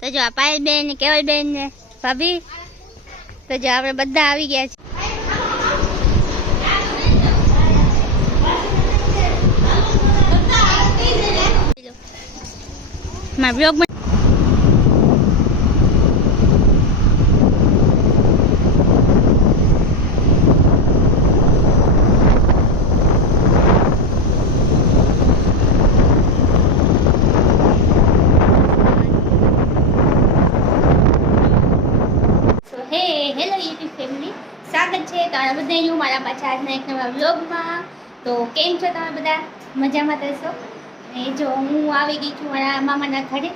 તો જો આ પાયલબેન ને કેવલબેન ને ભાભી, તો જો આપણે બધા આવી ગયા છે મારા બ્લોગ છે તમારા બધાનું મારા પાછા આજના એક નવા વ્લોગમાં. તો કેમ છો તમે બધા? મજામાં થશો અને જો હું આવી ગઈ છું મારા મામાના ઘરે,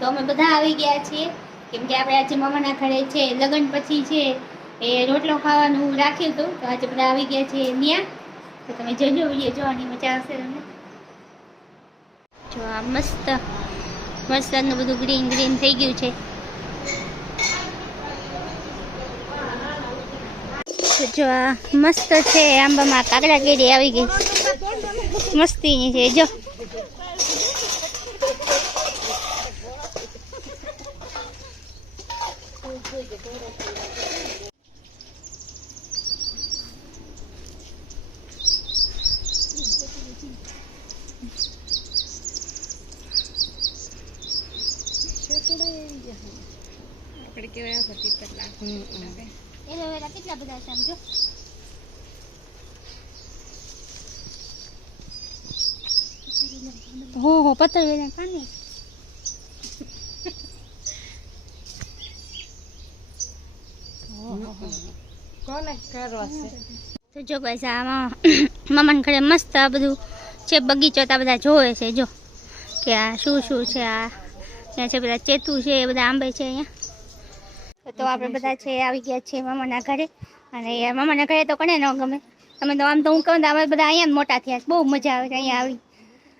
તો અમે બધા આવી ગયા છીએ. કેમ કે આપણે આજે મામાના ઘરે છે, લગ્ન પછી છે, એ રોટલો ખાવાનું રાખ્યું હતું. તો આજે બધા આવી ગયા છે ત્યાં તો તમે જોજો, વીડિયો જોવાની મજા આવશે તમને. જો આ મસ્ત વરસાદનું બધું ગ્રીન ગ્રીન થઈ ગયું છે. જો આ મસ્ત છે આંબામાં કાકડા કેરી આવી ગઈ મસ્તીની છે જો એલોવેરા કેટલા બધા છે સમજો જો હો હો પત્તર વેલા કાને કોને કરવા છે તો જો બસ આમાં મમન ઘરે મસ્ત આ બધું છે બગીચો તો બધા જોવે છે જો કે આ શું શું છે આ ત્યાં છે બધા ચેતુ છે એ બધા આંબે છે અહીંયા તો આપણે બધા છે આવી ગયા છે મામાના ઘરે. અને મામાના ઘરે તો કોને ન ગમે. તમે તો આમ તો હું કહું તો અમે બધા અહીંયા મોટા થયા બહુ મજા આવે છે અહીંયા આવી.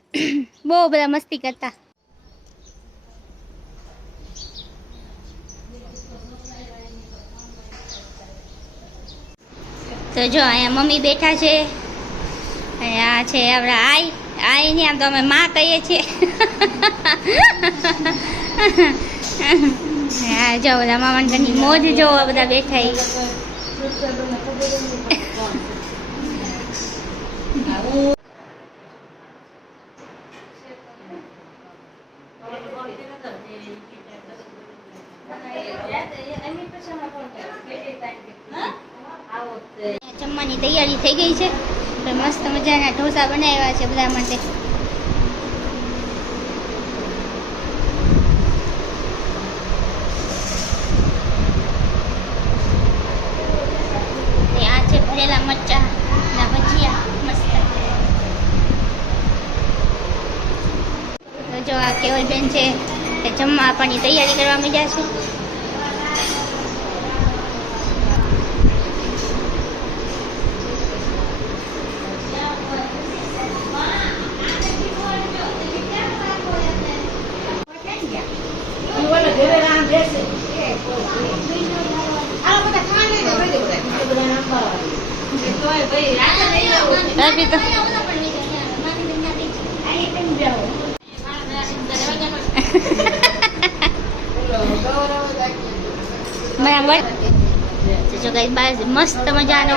બહુ બધા મસ્તી કરતા. તો જો અહીંયા મમ્મી બેઠા છે. અને આ છે આપણા આઈ. આઈ ને આમ તો અમે માં કહીએ છીએ. હા, જો, બધા મામાને મોજ જો બધા બેઠા જમવાની તૈયારી થઈ ગઈ છે. મસ્ત મજાના ઢોસા બનાવ્યા છે બધા માટે ને આ છે ભરેલા મરચા ના ભજીયા મસ્ત તો જો આ કેવલબેન છે તે જમવા આપવાની તૈયારી કરવા માંડ્યા છે રાખી તો બરાબર. જો મસ્ત મજાનો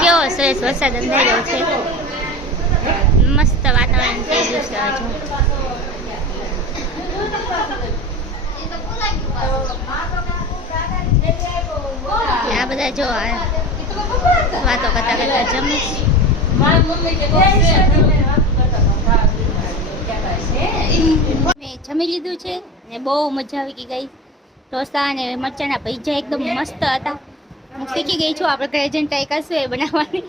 કેવો સરસ વરસાદ અંધાર્યો છે. મસ્ત વાતાવરણ થઈ ગયું છે હજુ આ બધા જો વાતો કરતા કરતા જમે. મેં જમી લીધું છે ને બહુ મજા આવી ગઈ ગઈ ઢોસા અને મરચાના ભજીયા એકદમ મસ્ત હતા. હું શીખી ગઈ છું, આપણે ઘરે જઈને ટ્રાય કરશું એ બનાવવાની.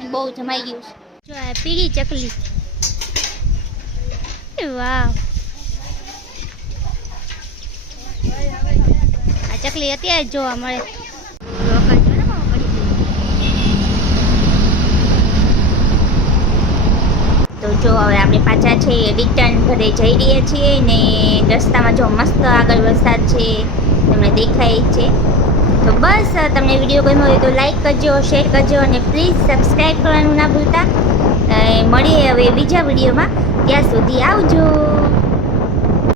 બહુ જમાઈ ગયું છે. જો આ પીળી ચકલી. વાહ. આ ચકલી અત્યારે જોવા મળે. તો જો હવે આપણે પાછા છે રિટર્ન ઘરે જઈ રહ્યા છીએ ને રસ્તામાં જો મસ્ત આગળ વરસાદ છે, તમને દેખાય છે. તો બસ તમને વીડિયો ગમ્યો હોય તો લાઈક કરજો શેર કરજો અને પ્લીઝ સબસ્ક્રાઈબ કરવાનું ના ભૂલતા. મળીએ હવે બીજા વિડીયોમાં. ત્યાં સુધી આવજો.